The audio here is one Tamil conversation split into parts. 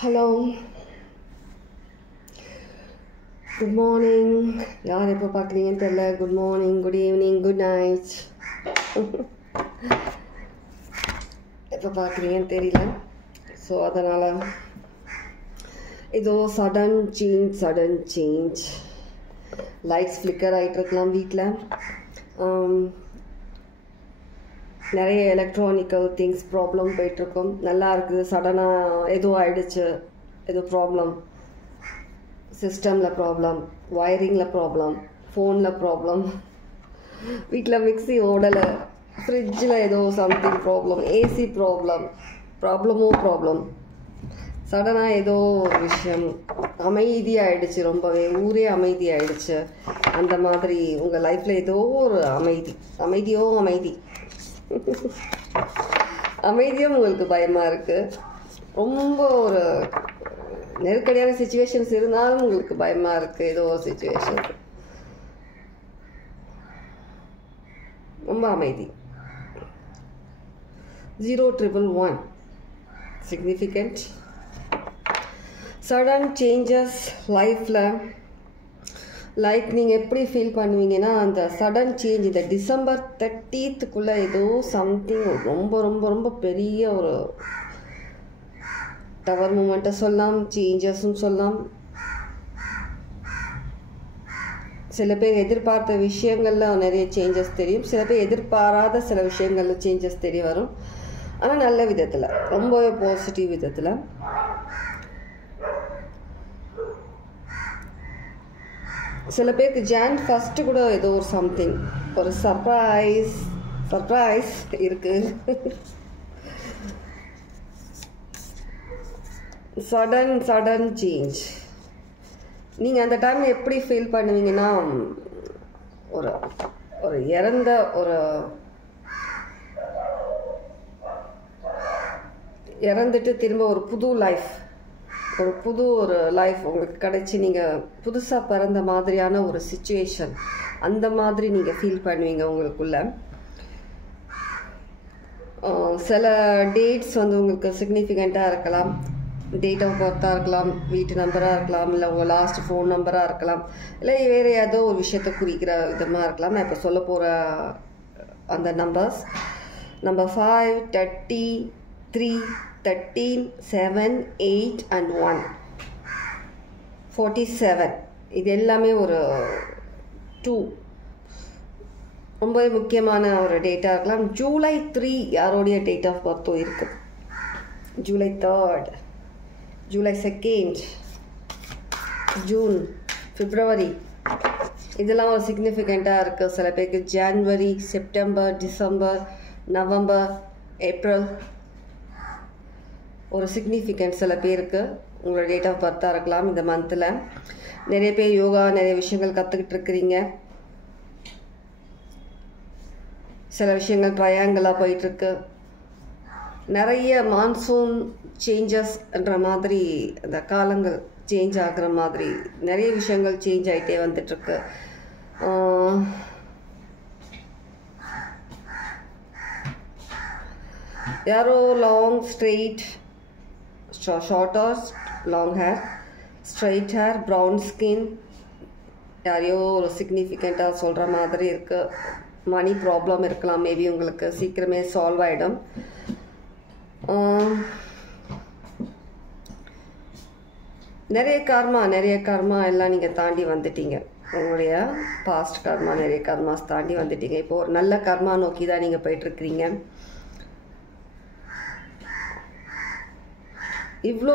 Hello, good morning. யார் எப்போ பார்க்குறீங்கன்னு தெரியல. Good morning, good evening, good night. எப்போ பார்க்குறீங்கன்னு தெரியல. ஸோ அதனால் ஏதோ சடன் சேஞ்ச் லைட்ஸ் ஃப்ளிக்கர் ஆகிட்டு இருக்கலாம் வீட்டில். நிறைய எலக்ட்ரானிக்கல் திங்ஸ் ப்ராப்ளம் போயிட்டுருக்கும். நல்லா இருக்குது, சடனாக ஏதோ ஆயிடுச்சு, ஏதோ ப்ராப்ளம், சிஸ்டமில் ப்ராப்ளம், ஒயரிங்கில் ப்ராப்ளம், ஃபோனில் ப்ராப்ளம், வீட்டில் மிக்ஸி ஓடலை, ஃப்ரிட்ஜில் ஏதோ சம்திங் ப்ராப்ளம், ஏசி ப்ராப்ளம், சடனாக ஏதோ ஒரு விஷயம் அமைதியாகிடுச்சு, ரொம்பவே ஊரே அமைதியாகிடுச்சு. அந்த மாதிரி உங்கள் லைஃப்பில் ஏதோ ஒரு அமைதியும் உங்களுக்கு பயமாக இருக்குது. ரொம்ப ஒரு நெருக்கடியான சிச்சுவேஷன்ஸ் இருந்தாலும் உங்களுக்கு பயமாக இருக்குது. ஏதோ ஒரு சிச்சுவேஷன் ரொம்ப அமைதி. 011 சிக்னிஃபிகண்ட் சடன் சேஞ்சஸ் லைஃப்பில். லைக் நீங்கள் எப்படி ஃபீல் பண்ணுவீங்கன்னா, அந்த சடன் சேஞ்ச் இந்த டிசம்பர் 30க்குள்ளே ஏதோ சம்திங் ரொம்ப ரொம்ப ரொம்ப பெரிய ஒரு டவர் மூமெண்ட்டை சொல்லலாம், சேஞ்சஸும் சொல்லலாம். சில பேர் எதிர்பார்த்த விஷயங்களில் நிறைய சேஞ்சஸ் தெரியும், சில பேர் எதிர்பாராத சில விஷயங்களில் சேஞ்சஸ் தெரிய வரும். ஆனால் நல்ல விதத்தில், ரொம்பவே பாசிட்டிவ் விதத்தில். சில பேருக்கு Jan 1 கூட ஏதோ ஒரு சம்திங், ஒரு சர்ப்ரைஸ் இருக்குது. Sudden change. நீங்கள் அந்த டைமில் எப்படி ஃபீல் பண்ணுவீங்கன்னா, ஒரு இறந்துட்டு திரும்ப ஒரு புது லைஃப் உங்களுக்கு கிடைச்சி நீங்கள் புதுசாக பிறந்த மாதிரியான ஒரு சிச்சுவேஷன், அந்த மாதிரி நீங்கள் ஃபீல் பண்ணுவீங்க உங்களுக்குள்ள. சில டேட்ஸ் உங்களுக்கு சிக்னிஃபிகண்ட்டாக இருக்கலாம். டேட் ஆஃப் பர்த்தாக இருக்கலாம், வீட்டு நம்பராக இருக்கலாம், இல்லை உங்கள் லாஸ்ட் ஃபோன் நம்பராக இருக்கலாம், இல்லை வேறு ஏதோ ஒரு விஷயத்தை குறிக்கிற விதமாக இருக்கலாம். நான் இப்போ சொல்ல போகிற அந்த நம்பர்ஸ், நம்பர் 5, 30, 3, 13, 7, 8 and 1, 47. இது எல்லாமே ஒரு 2 ரொம்ப முக்கியமான ஒரு டேட்டாக இருக்கலாம். ஜூலை 3 யாரோடைய டேட் ஆஃப் பர்த்தோ இருக்குது. ஜூலை 3, ஜூலை 2, ஜூன், பிப்ரவரி, இதெல்லாம் ஒரு சிக்னிஃபிகண்ட்டாக இருக்குது. சில பேருக்கு January, September, December, November, April ஒரு சிக்னிஃபிகண்ட் சில பேருக்கு உங்களோட டேட் ஆஃப் பர்த்தாக இருக்கலாம். இந்த மந்தில் நிறைய பேர் யோகா, நிறைய விஷயங்கள் கற்றுக்கிட்டு இருக்கிறீங்க. சில விஷயங்கள் ட்ரையாங்கிளாக போயிட்டுருக்கு. நிறைய மான்சூன் சேஞ்சஸ்ன்ற மாதிரி, அந்த காலங்கள் சேஞ்ச் ஆகிற மாதிரி நிறைய விஷயங்கள் சேஞ்ச் ஆகிட்டே வந்துட்டுருக்கு. யாரோ long straight, short R long hair, straight hair, brown skin, யாரையோ ஒரு சிக்னிஃபிகண்ட்டாக சொல்கிற மாதிரி இருக்குது. மணி ப்ராப்ளம் இருக்கலாம், மேபி உங்களுக்கு சீக்கிரமே சால்வ் ஆகிடும். நிறைய கர்மா எல்லாம் நீங்கள் தாண்டி வந்துட்டீங்க. உங்களுடைய பாஸ்ட் கர்மா, நிறைய கர்மாஸ் தாண்டி வந்துட்டீங்க. இப்போது ஒரு நல்ல கர்மா நோக்கி தான் நீங்கள் போயிட்டுருக்கிறீங்க. இவ்வளோ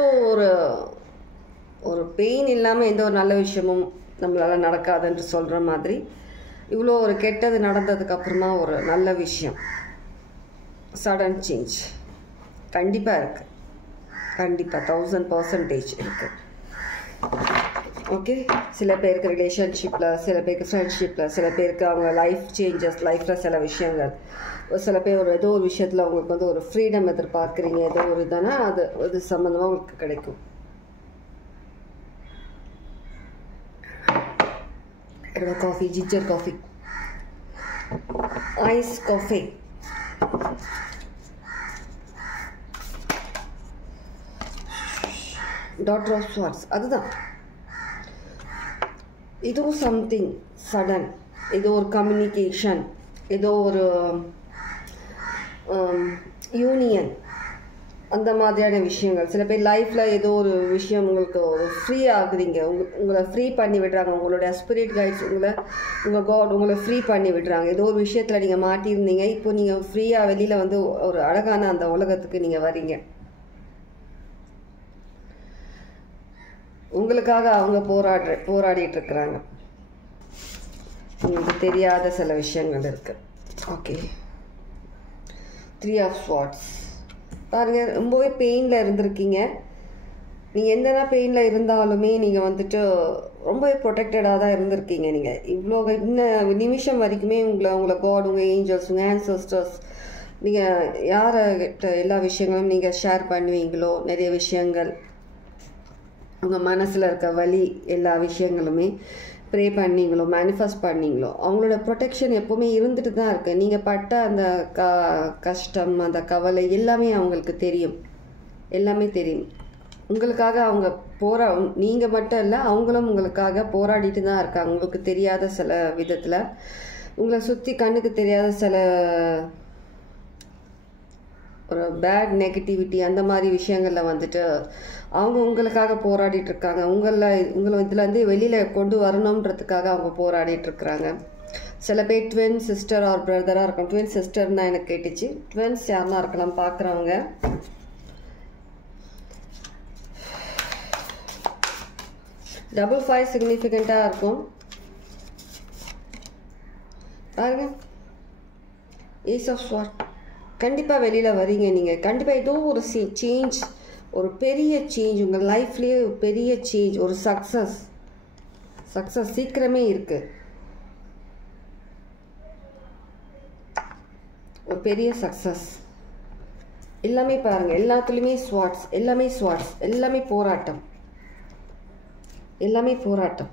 ஒரு பெயின் இல்லாமல் எந்த ஒரு நல்ல விஷயமும் நம்மளால் நடக்காதுன்னு சொல்கிற மாதிரி, இவ்வளோ ஒரு கெட்டது நடந்ததுக்கப்புறமா ஒரு நல்ல விஷயம், சடன் சேஞ்ச் கண்டிப்பாக இருக்குது. கண்டிப்பாக 1000% இருக்குது. ஓகே, சில பேருக்கு ரிலேஷன்ஷிப்பில், சில பேருக்கு ஃப்ரெண்ட்ஷிப்பில், சில பேருக்கு அவங்க லைஃப் சேஞ்சஸ், லைஃப்பில் சில விஷயங்கள், சில பேர் ஏதோ ஒரு விஷயத்தில் உங்களுக்கு ஒரு ஃப்ரீடம் எதிர்பார்க்குறீங்க, ஏதோ ஒரு இதுனா அது சம்மந்தமாக உங்களுக்கு கிடைக்கும். Coffee, ginger coffee, ice coffee. Daughter of swords. அதுதான் ஏதோ சம்திங் சடன், ஏதோ ஒரு கம்யூனிகேஷன், ஏதோ ஒரு யூனியன், அந்த மாதிரியான விஷயங்கள். சில பேர் லைஃப்பில் ஏதோ ஒரு விஷயம் உங்களுக்கு ஒரு ஃப்ரீ ஆகுறீங்க, உங்களை ஃப்ரீ பண்ணி விடுறாங்க. உங்களுடைய ஸ்பிரிட் கைட்ஸ் உங்கள் காட் உங்களை ஃப்ரீ பண்ணி விடுறாங்க. ஏதோ ஒரு விஷயத்தில் நீங்கள் மாட்டியிருந்தீங்க, இப்போ நீங்கள் ஃப்ரீயாக வெளியில் வந்து ஒரு அழகான அந்த உலகத்துக்கு நீங்கள் வரீங்க. உங்களுக்காக அவங்க போராடிட்டு இருக்கிறாங்க. உங்களுக்கு தெரியாத சில விஷயங்கள் இருக்கு. ஓகே, 3 of Swords பாருங்கள், ரொம்பவே பெயினில் இருந்திருக்கீங்க. நீங்கள் எந்த பெயினில் இருந்தாலுமே நீங்கள் வந்துட்டு ரொம்பவே ப்ரொடெக்டடாக தான் இருந்திருக்கீங்க. நீங்கள் இவ்வளோ இன்ன நிமிஷம் வரைக்குமே உங்களை காட், உங்கள் ஏஞ்சல்ஸ், உங்கள் ஆன்செஸ்டர்ஸ், நீங்கள் யார்கிட்ட எல்லா விஷயங்களும் நீங்கள் ஷேர் பண்ணுவீங்களோ, நிறைய விஷயங்கள் உங்கள் மனசில் இருக்க வலி எல்லா விஷயங்களுமே ப்ரே பண்ணீங்களோ, மேனிஃபெஸ்ட் பண்ணீங்களோ, அவங்களோட ப்ரொடெக்ஷன் எப்போவுமே இருந்துட்டு தான் இருக்குது. நீங்கள் பட்ட அந்த கஷ்டம், அந்த கவலை எல்லாமே அவங்களுக்கு தெரியும், எல்லாமே தெரியும். உங்களுக்காக அவங்க நீங்கள் மட்டும் இல்லை, அவங்களும் உங்களுக்காக போராடிட்டு தான் இருக்காங்க. உங்களுக்கு தெரியாத சில விதத்தில், உங்களை சுற்றி கண்ணுக்கு தெரியாத சில ஒரு பேட் நெகட்டிவிட்டி அந்த மாதிரி விஷயங்களில் வந்துட்டு அவங்க உங்களுக்காக போராடிட்டு இருக்காங்க. உங்களை இதுலேருந்து வெளியில் கொண்டு வரணுன்றதுக்காக அவங்க போராடிட்டு இருக்கிறாங்க. சில பேர் ட்வின் சிஸ்டர் ஆர் பிரதராக இருக்கும். ட்வின் சிஸ்டர் தான் எனக்கு கேட்டுச்சு. ட்வின்ஸ் யாருன்னா இருக்கலாம் பார்க்குறவங்க. டபுள் 5 சிக்னிஃபிகண்ட்டாக இருக்கும் பாருங்க. ஏஸ் ஆஃப் ஸ்வார்ட், கண்டிப்பாக வெளியில் வரீங்க. நீங்கள் கண்டிப்பாக ஏதோ ஒரு சேஞ்ச், ஒரு பெரிய சேஞ்ச் உங்கள் லைஃப்லேயே, ஒரு பெரிய சேஞ்ச், ஒரு சக்ஸஸ் சீக்கிரமே இருக்குது. ஒரு பெரிய சக்ஸஸ் எல்லாமே பாருங்கள். எல்லாத்துலேயுமே ஸ்வார்ட்ஸ், எல்லாமே போராட்டம், எல்லாமே போராட்டம்.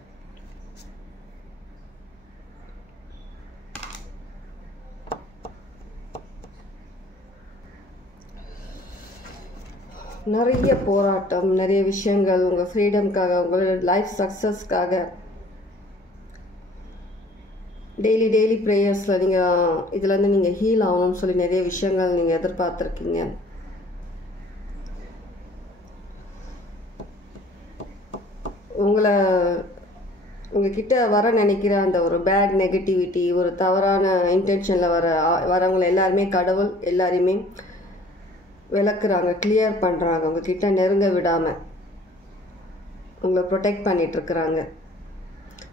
நிறைய போராட்டம், நிறைய விஷயங்கள் உங்கள் ஃப்ரீடம்காக, உங்களோட லைஃப் சக்ஸஸ்க்காக. டெய்லி ப்ரேயர்ஸில் நீங்கள் இதுலேருந்து நீங்கள் ஹீல் ஆகணும்னு சொல்லி நிறைய விஷயங்கள் நீங்கள் எதிர்பார்த்துருக்கீங்க. உங்ககிட்ட வர நினைக்கிற அந்த ஒரு பேட் நெகட்டிவிட்டி, ஒரு தவறான இன்டென்ஷனில் வரவங்களை எல்லாருமே கடவுள் எல்லாரையுமே விளக்குறாங்க, கிளியர் பண்ணுறாங்க. உங்ககிட்ட நெருங்க விடாமல் உங்களை ப்ரொடெக்ட் பண்ணிகிட்ருக்குறாங்க.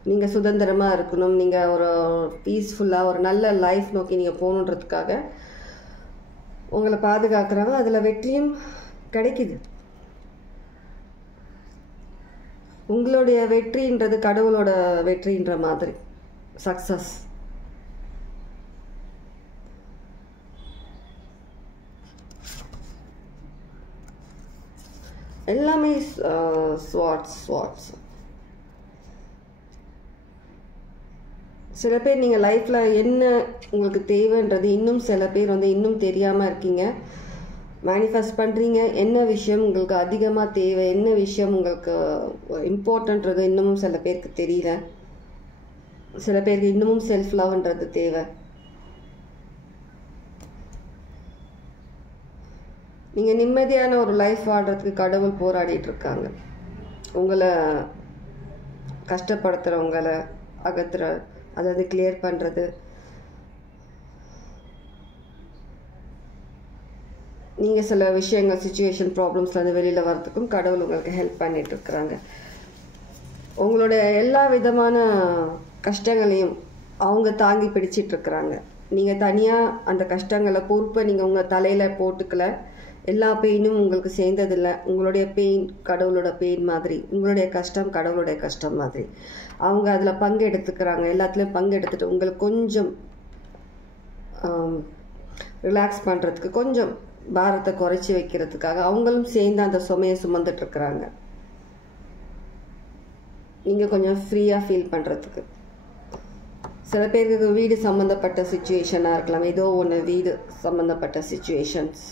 நீங்கள் சுதந்திரமாக இருக்கணும், நீங்கள் ஒரு பீஸ்ஃபுல்லாக ஒரு நல்ல லைஃப் நோக்கி நீங்கள் போகணுன்றதுக்காக உங்களை பாதுகாக்கிறாங்க. அதில் வெற்றியும் கிடைக்குது. உங்களுடைய வெற்றின்றது கடவுளோட வெற்றின்ற மாதிரி சக்ஸஸ். எல்லாமே ஸ்வாட்ஸ். சில பேர் நீங்கள் லைஃப்பில் என்ன உங்களுக்கு தேவைன்றது இன்னும் சில பேர் இன்னும் தெரியாமல் இருக்கீங்க. மேனிஃபெஸ்ட் பண்ணுறீங்க. என்ன விஷயம் உங்களுக்கு அதிகமாக தேவை, என்ன விஷயம் உங்களுக்கு இம்பார்ட்டன்றது இன்னமும் சில பேருக்கு தெரியல. சில பேருக்கு இன்னமும் செல்ஃப் லவ்ன்றது தேவை. நீங்கள் நிம்மதியான ஒரு லைஃப் வாழ்கிறதுக்கு கடவுள் போராடிட்டு இருக்காங்க. உங்களை கஷ்டப்படுத்துகிறவங்களை அதாவது கிளியர் பண்ணுறது. நீங்கள் சில விஷயங்கள் சிச்சுவேஷன் ப்ராப்ளம்ஸ்லேருந்து வெளியில் வரத்துக்கும் கடவுள் உங்களுக்கு ஹெல்ப் பண்ணிட்டு இருக்கிறாங்க. உங்களுடைய எல்லா விதமான கஷ்டங்களையும் அவங்க தாங்கி பிடிச்சிட்ருக்குறாங்க. நீங்கள் தனியாக அந்த கஷ்டங்களை பொறுப்பை நீங்கள் உங்கள் தலையில் போட்டுக்கல. எல்லா பெயினும் உங்களுக்கு சேர்ந்ததில்லை. உங்களுடைய பெயின் கடவுளோட பெயின் மாதிரி, உங்களுடைய கஷ்டம் கடவுளுடைய கஷ்டம் மாதிரி. அவங்க அதில் பங்கெடுத்துக்கிறாங்க. எல்லாத்துலேயும் பங்கெடுத்துட்டு உங்களுக்கு கொஞ்சம் ரிலாக்ஸ் பண்ணுறதுக்கு, கொஞ்சம் பாரத்தை குறைச்சி வைக்கிறதுக்காக அவங்களும் சேர்ந்து அந்த சுமையை சுமந்துட்டுருக்குறாங்க. நீங்கள் கொஞ்சம் ஃப்ரீயாக ஃபீல் பண்ணுறதுக்கு. சில பேருக்கு வீடு சம்மந்தப்பட்ட சிச்சுவேஷனாக இருக்கலாம். ஏதோ ஒன்று வீடு சம்மந்தப்பட்ட சிச்சுவேஷன்ஸ்.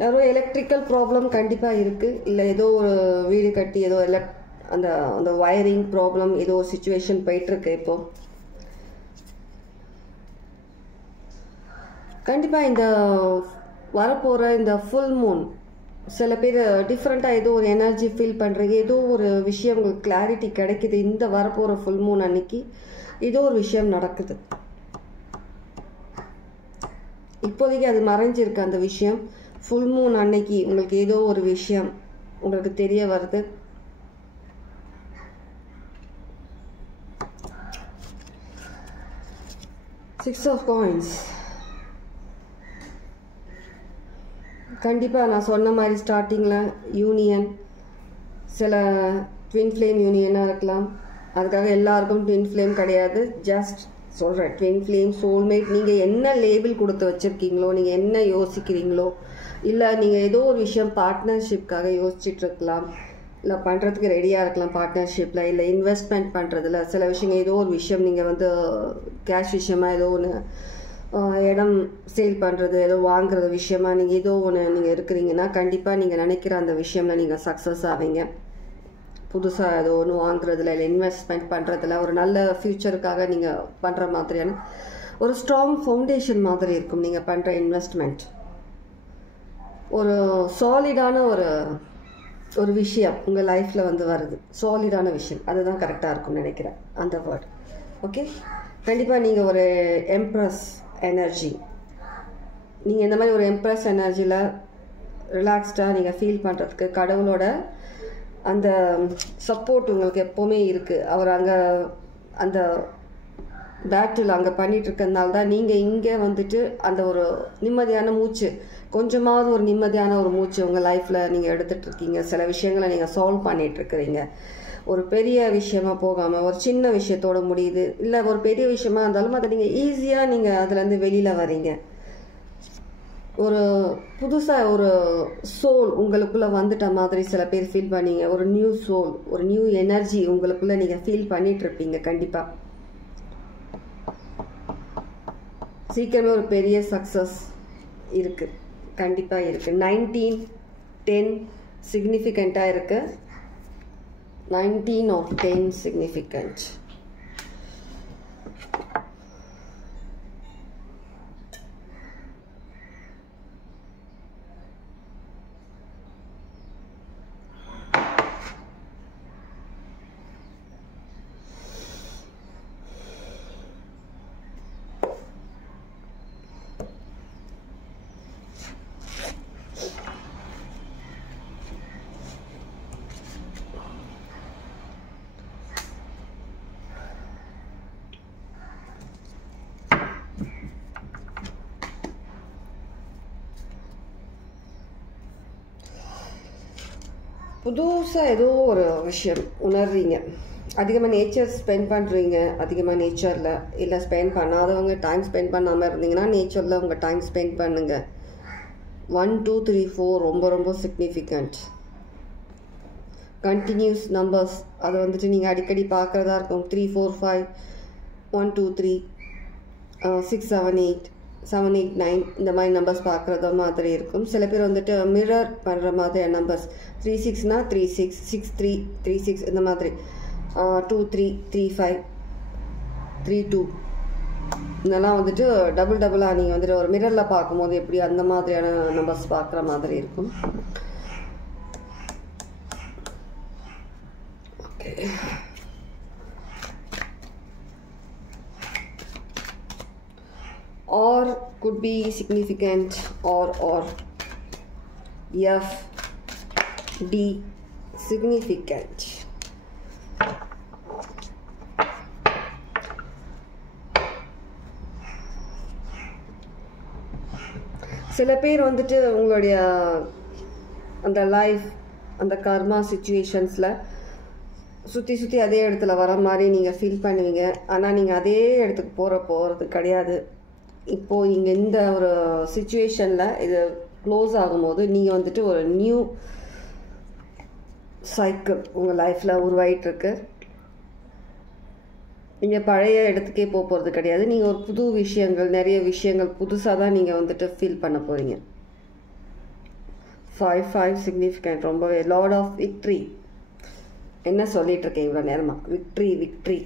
யாரோ எலக்ட்ரிக்கல் ப்ராப்ளம் கண்டிப்பாக இருக்குது. இல்லை ஏதோ ஒரு வீடு கட்டி ஏதோ அந்த அந்த வயரிங் ப்ராப்ளம் ஏதோ ஒரு சுச்சுவேஷன் போயிட்டுருக்கு. இப்போது கண்டிப்பாக இந்த வரப்போகிற இந்த ஃபுல் மூன் சில பேர் டிஃப்ரெண்ட்டாக ஏதோ ஒரு எனர்ஜி ஃபீல் பண்ணுறீங்க. ஏதோ ஒரு விஷயம் உங்களுக்கு கிளாரிட்டி கிடைக்குது. இந்த வரப்போகிற ஃபுல் மூன் அன்னைக்கு ஏதோ ஒரு விஷயம் நடக்குது. இப்போதைக்கு அது மறைஞ்சிருக்கு அந்த விஷயம். ஃபுல் மூன் அன்னைக்கு உங்களுக்கு ஏதோ ஒரு விஷயம் உங்களுக்கு தெரிய வருது. Six of coins. கண்டிப்பாக நான் சொன்ன மாதிரி ஸ்டார்டிங்கில் யூனியன், சில ட்வின் ஃப்ளேம் யூனியனாக இருக்கலாம். அதுக்காக எல்லாருக்கும் ட்வின் ஃப்ளேம் கிடையாது. ஜஸ்ட் சொல்கிறேன், ட்வின் ஃப்ளேம், சோல்மேட், நீங்கள் என்ன லேபிள் கொடுத்து வச்சுருக்கீங்களோ, நீங்கள் என்ன யோசிக்கிறீங்களோ, இல்லை நீங்கள் ஏதோ ஒரு விஷயம் பார்ட்னர்ஷிப்காக யோசிச்சுட்ருக்கலாம், இல்லை பண்ணுறதுக்கு ரெடியாக இருக்கலாம் பார்ட்னர்ஷிப்பில், இல்லை இன்வெஸ்ட்மெண்ட் பண்ணுறதுல சில விஷயங்கள் ஏதோ ஒரு விஷயம் நீங்கள் வந்து கேஷ் விஷயமாக ஏதோ ஒன்று இடம் சேல் பண்ணுறது, ஏதோ வாங்குறது விஷயமா நீங்கள் ஏதோ ஒன்று நீங்கள் இருக்கிறீங்கன்னா கண்டிப்பாக நீங்கள் நினைக்கிற அந்த விஷயம்ல நீங்கள் சக்ஸஸ் ஆவீங்க. புதுசாக ஏதோ ஒன்று வாங்குறதுல இல்லை இன்வெஸ்ட்மெண்ட் பண்ணுறதுல ஒரு நல்ல ஃப்யூச்சருக்காக நீங்கள் பண்ணுற மாதிரியான ஒரு ஸ்ட்ராங் ஃபவுண்டேஷன் மாதிரி இருக்கும். நீங்கள் பண்ணுற இன்வெஸ்ட்மெண்ட் ஒரு சாலிடான ஒரு விஷயம் உங்கள் லைஃப்பில் வந்து வருது. சாலிடான விஷயம், அதுதான் கரெக்டாக இருக்கும்னு நினைக்கிறேன் அந்த வேர்ட். ஓகே, கண்டிப்பாக நீங்கள் ஒரு எம்ப்ரஸ் எனர்ஜி, நீங்கள் இந்த மாதிரி ஒரு எம்ப்ரஸ் எனர்ஜியில் ரிலாக்ஸ்டாக நீங்கள் ஃபீல் பண்ணுறதுக்கு கடவுளோட அந்த சப்போர்ட் உங்களுக்கு எப்போவுமே இருக்குது. அவர் அங்கே அந்த பேட்டில் அங்கே பண்ணிகிட்ருக்கிறதுனால தான் நீங்கள் இங்கே வந்துட்டு அந்த ஒரு நிம்மதியான மூச்சு, கொஞ்சமாவது ஒரு நிம்மதியான ஒரு மூச்சு உங்கள் லைஃப்பில் நீங்கள் எடுத்துகிட்ருக்கீங்க. சில விஷயங்களை நீங்கள் சால்வ் பண்ணிகிட்ருக்கிறீங்க. ஒரு பெரிய விஷயமா போகாமல் ஒரு சின்ன விஷயத்தோடு முடியுது. இல்லை ஒரு பெரிய விஷயமா இருந்தாலும் அதை நீங்கள் ஈஸியாக நீங்கள் அதுலேருந்து வெளியில் வரீங்க. ஒரு புதுசாக ஒரு சோல் உங்களுக்குள்ளே வந்துட்ட மாதிரி சில பேர் ஃபீல் பண்ணீங்க. ஒரு நியூ சோல், ஒரு நியூ எனர்ஜி உங்களுக்குள்ளே நீங்கள் ஃபீல் பண்ணிகிட்ருப்பீங்க. கண்டிப்பாக சீக்கிரமே ஒரு பெரிய சக்ஸஸ் இருக்குது, கண்டிப்பாக இருக்குது. 19-10 சிக்னிஃபிகண்ட்டாக இருக்குது. 19 of 10 significant. புதுசாக ஏதோ ஒரு விஷயம் உணர்றீங்க. அதிகமாக நேச்சர் ஸ்பெண்ட் பண்ணுறீங்க. அதிகமாக நேச்சரில் இல்லை ஸ்பெண்ட் பண்ணாதவங்க டைம் ஸ்பெண்ட் பண்ணாமல் இருந்தீங்கன்னா நேச்சரில் உங்கள் டைம் ஸ்பெண்ட் பண்ணுங்கள். 1 2 3 4 ரொம்ப ரொம்ப சிக்னிஃபிகண்ட். கண்டினியூஸ் நம்பர்ஸ், அதை வந்துட்டு நீங்கள் அடிக்கடி பார்க்குறதா இருக்கும். 3 4 5 1 2 3 6 7 8 7 8 9 இந்த மாதிரி நம்பர்ஸ் பார்க்குறத மாதிரி இருக்கும். சில பேர் வந்துட்டு மிரர் பண்ணுற மாதிரி நம்பர்ஸ் 3 6னா 3 6 6 3 3 6 இந்த மாதிரி 2 3 3 5 3 2 இதெல்லாம் வந்துட்டு டபுளாக நீங்கள் வந்துட்டு ஒரு மிரரில் பார்க்கும்போது எப்படி அந்த மாதிரியான நம்பர்ஸ் பார்க்குற மாதிரி இருக்கும். Okay, or could be significant or F D significant. சில பேர் வந்துட்டு உங்களுடைய அந்த லைஃப் அந்த கர்மா சிச்சுவேஷன்ஸில் சுற்றி அதே இடத்துல வர மாதிரி நீங்கள் ஃபீல் பண்ணுவீங்க. ஆனால் நீங்கள் அதே இடத்துக்கு போகிறது கிடையாது. இப்போது இங்கே இந்த ஒரு சிச்சுவேஷனில் இது க்ளோஸ் ஆகும்போது நீங்கள் வந்துட்டு ஒரு நியூ சைக்கிள் உங்கள் லைஃப்பில் உருவாயிட்ருக்கு. நீங்கள் பழைய இடத்துக்கே போகிறது கிடையாது. நீங்கள் ஒரு புது விஷயங்கள், நிறைய விஷயங்கள் புதுசாக தான் நீங்கள் வந்துட்டு ஃபீல் பண்ண போகிறீங்க. 5 சிக்னிஃபிகண்ட் ரொம்பவே. Lord of victory. என்ன சொல்லிட்டு இருக்கேன் இவ்வளோ நேரமாக? விக்ட்ரி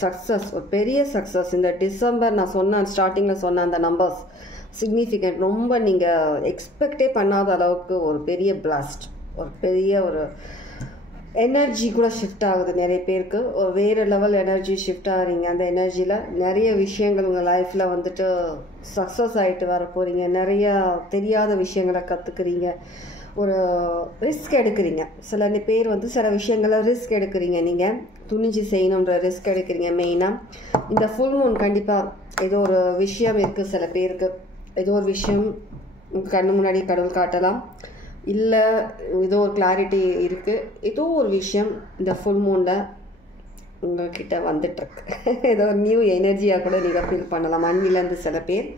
சக்ஸஸ், ஒரு பெரிய சக்ஸஸ். இந்த டிசம்பர் நான் சொன்ன ஸ்டார்டிங்கில் சொன்ன அந்த நம்பர்ஸ் சிக்னிஃபிகண்ட். ரொம்ப நீங்கள் எக்ஸ்பெக்டே பண்ணாத அளவுக்கு ஒரு பெரிய பிளாஸ்ட், ஒரு பெரிய ஒரு எனர்ஜி கூட ஷிஃப்ட் ஆகுது நிறைய பேருக்கு. ஒரு வேறு லெவல் எனர்ஜி ஷிஃப்ட் ஆகுறீங்க. அந்த எனர்ஜியில் நிறைய விஷயங்கள் உங்கள் லைஃப்பில் வந்துட்டு சக்ஸஸ் ஆகிட்டு வர போகிறீங்க. நிறையா தெரியாத விஷயங்களை கற்றுக்குறீங்க. ஒரு ரிஸ்க் எடுக்கிறீங்க. சில பேர் வந்து சில விஷயங்களை ரிஸ்க் எடுக்கிறீங்க. நீங்கள் துணிஞ்சு செய்யணுன்ற ரிஸ்க் எடுக்கிறீங்க. மெயினாக இந்த ஃபுல் மூன் கண்டிப்பாக ஏதோ ஒரு விஷயம் இருக்குது. சில பேருக்கு ஏதோ ஒரு விஷயம் உங்கள் கண்ணு முன்னாடி கடவுள் காட்டலாம், இல்லை ஏதோ ஒரு கிளாரிட்டி இருக்குது. ஏதோ ஒரு விஷயம் இந்த ஃபுல் மூனில் உங்கள்கிட்ட வந்துட்டுருக்கு. ஏதோ ஒரு நியூ எனர்ஜியாக கூட நீங்கள் ஃபீல் பண்ணலாம். மண்ணிலேருந்து சில பேர்.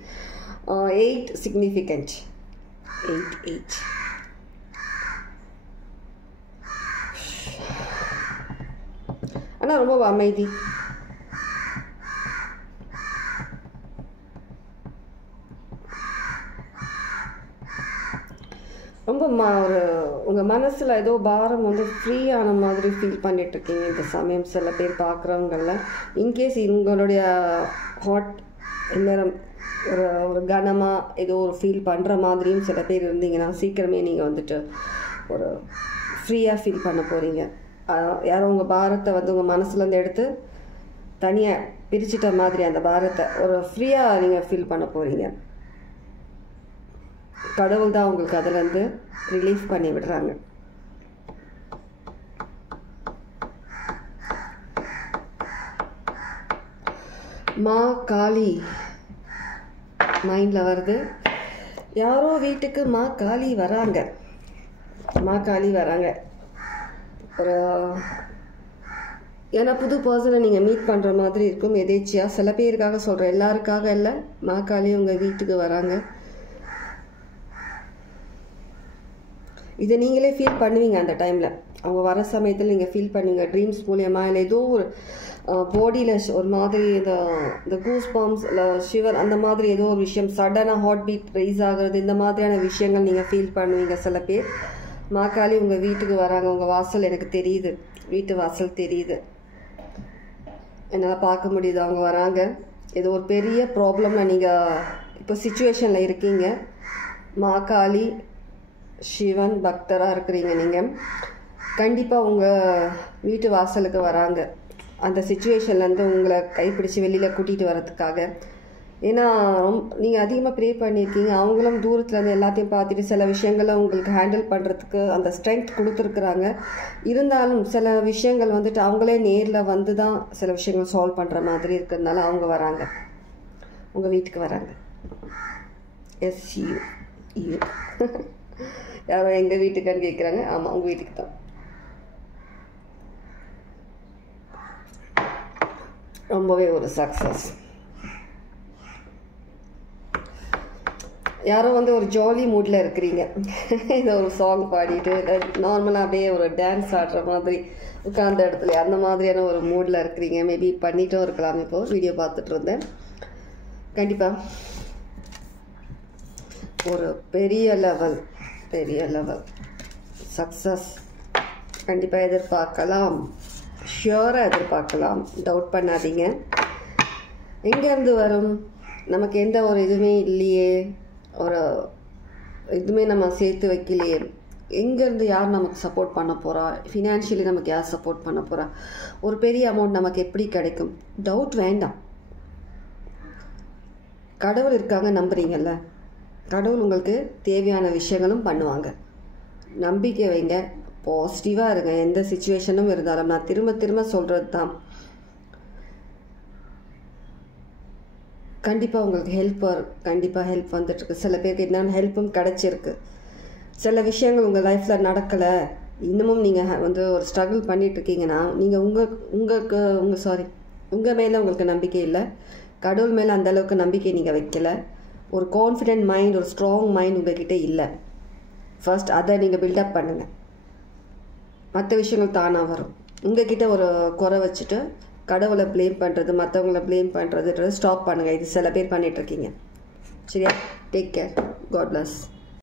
8 சிக்னிஃபிகண்ட். 8 ஆனால் ரொம்ப அமைதி. ரொம்ப ஒரு உங்கள் மனசில் ஏதோ பாரம் வந்து ஃப்ரீயான மாதிரி ஃபீல் பண்ணிகிட்ருக்கீங்க இந்த சமயம். சில பேர் பார்க்குறவங்கள இன்கேஸ் உங்களுடைய ஹாட் நேரம் ஒரு கனமாக ஏதோ ஒரு ஃபீல் பண்ணுற மாதிரியும் சில பேர் இருந்தீங்கன்னா சீக்கிரமே நீங்கள் வந்துட்டு ஒரு ஃப்ரீயாக ஃபீல் பண்ண போகிறீங்க. யாரோ உங்கள் பாரத்தை வந்து உங்கள் மனசுலேருந்து எடுத்து தனியாக பிரிச்சுட்ட மாதிரி அந்த பாரத்தை ஒரு ஃப்ரீயாக நீங்கள் ஃபீல் பண்ண போகிறீங்க. கடவுள் தான் உங்களுக்கு அதிலேருந்து ரிலீஃப் பண்ணி விடுறாங்க. மா காளி மைண்டில் வருது. யாரோ வீட்டுக்கு மா காளி வராங்க. ஒரு ஏன்னா புது பர்சனை நீங்கள் மீட் பண்ணுற மாதிரி இருக்கும் எதேச்சியாக. சில பேருக்காக சொல்கிறேன், எல்லாருக்காக இல்லை. மா காளி உங்கள் வீட்டுக்கு வராங்க. இதை நீங்களே ஃபீல் பண்ணுவீங்க. அந்த டைமில் அவங்க வர சமயத்தில் நீங்கள் ஃபீல் பண்ணுவீங்க ட்ரீம்ஸ் மூலியமாக. இல்லை ஏதோ ஒரு பாடியில் ஒரு மாதிரி இந்த கூஸ் பம்ப்ஸ் இல்லை ஷிவர் அந்த மாதிரி ஏதோ ஒரு விஷயம் சடனாக ஹார்ட் பீட் ரைஸ் ஆகுறது, இந்த மாதிரியான விஷயங்கள் நீங்கள் ஃபீல் பண்ணுவீங்க. சில பேர் மாக்காளி உங்கள் வீட்டுக்கு வராங்க. உங்கள் வாசல் எனக்கு தெரியுது, வீட்டு வாசல் தெரியுது, என்னால் பார்க்க முடியுது. அவங்க வராங்க. ஏதோ ஒரு பெரிய ப்ராப்ளமில் நீங்கள் இப்போ சிச்சுவேஷனில் இருக்கீங்க. மாக்காளி சிவன் பக்தராக இருக்கிறீங்க. நீங்கள் கண்டிப்பாக உங்கள் வீட்டு வாசலுக்கு வராங்க அந்த சிச்சுவேஷன்லேருந்து உங்களை கைப்பிடிச்சி வெளியில் கூட்டிகிட்டு வரதுக்காக. ஏன்னா நீங்கள் அதிகமாக ப்ரே பண்ணியிருக்கீங்க. அவங்களும் தூரத்துலேருந்து எல்லாத்தையும் பார்த்துட்டு சில விஷயங்களை உங்களுக்கு ஹேண்டில் பண்ணுறதுக்கு அந்த ஸ்ட்ரென்த் கொடுத்துருக்குறாங்க. இருந்தாலும் சில விஷயங்கள் வந்துட்டு அவங்களே நேரில் வந்து தான் சில விஷயங்கள் சால்வ் பண்ணுற மாதிரி இருக்கிறதுனால அவங்க வராங்க, உங்கள் வீட்டுக்கு வராங்க. SU யாரோ எங்கள் வீட்டுக்கான்னு கேட்குறாங்க. ஆமாம், உங்கள் வீட்டுக்கு தான். ரொம்பவே ஒரு சக்ஸஸ். யாரோ வந்து ஒரு ஜாலி மூடில் இருக்கிறீங்க. இதை ஒரு சாங் பாடிட்டு நார்மலாக அப்படியே ஒரு டான்ஸ் ஆடுற மாதிரி உட்கார்ந்த இடத்துல அந்த மாதிரியான ஒரு மூடில் இருக்கிறீங்க. மேபி பண்ணிட்டும் இருக்கலாம். இப்போது வீடியோ பார்த்துட்டு இருந்தேன். கண்டிப்பாக ஒரு பெரிய லெவல் சக்ஸஸ் கண்டிப்பாக எதிர்பார்க்கலாம். ஷியோராக எதிர்பார்க்கலாம். டவுட் பண்ணாதீங்க. எங்கேருந்து வரும்? நமக்கு எந்த ஒரு இதுவுமே இல்லையே, ஒரு இதுவுமே நம்ம சேர்த்து வைக்கலையே. எங்கேருந்து யார் நமக்கு சப்போர்ட் பண்ண போகிறா? ஃபினான்ஷியலி நமக்கு யார் சப்போர்ட் பண்ண போகிறா? ஒரு பெரிய அமௌண்ட் நமக்கு எப்படி கிடைக்கும்? டவுட் வேண்டாம். கடவுள் இருக்காங்க, நம்புறீங்கல்ல? கடவுள் உங்களுக்கு தேவையான விஷயங்களும் பண்ணுவாங்க. நம்பிக்கை வைங்க, பாசிட்டிவாக இருங்க. எந்த சிச்சுவேஷனும் இருந்தாலும் நான் திரும்ப சொல்கிறது தான், கண்டிப்பாக உங்களுக்கு கண்டிப்பாக ஹெல்ப் வந்துட்டுருக்கு. சில பேருக்கு என்னென்ன ஹெல்ப்பும் கிடச்சிருக்கு. சில விஷயங்கள் உங்கள் லைஃப்பில் நடக்கலை, இன்னமும் நீங்கள் வந்து ஒரு ஸ்ட்ரகிள் பண்ணிகிட்ருக்கீங்கன்னா நீங்கள் உங்கள் மேலே உங்களுக்கு நம்பிக்கை இல்லை, கடவுள் மேலே அந்தளவுக்கு நம்பிக்கை நீங்கள் வைக்கலை. ஒரு கான்ஃபிடென்ட் மைண்ட், ஒரு ஸ்ட்ராங் மைண்ட் உங்கள்கிட்ட இல்லை. ஃபர்ஸ்ட் அதை நீங்கள் பில்டப் பண்ணுங்கள். மற்ற விஷயங்கள் தானாக வரும். உங்கள்கிட்ட ஒரு குறை வச்சுட்டு கடவுளை ப்ளேம் பண்ணுறது, மற்றவங்கள ப்ளேம் பண்ணுறதுன்றது ஸ்டாப் பண்ணுங்கள். இது சில பேர் பண்ணிகிட்ருக்கீங்க. சரியா? Take care. God plus.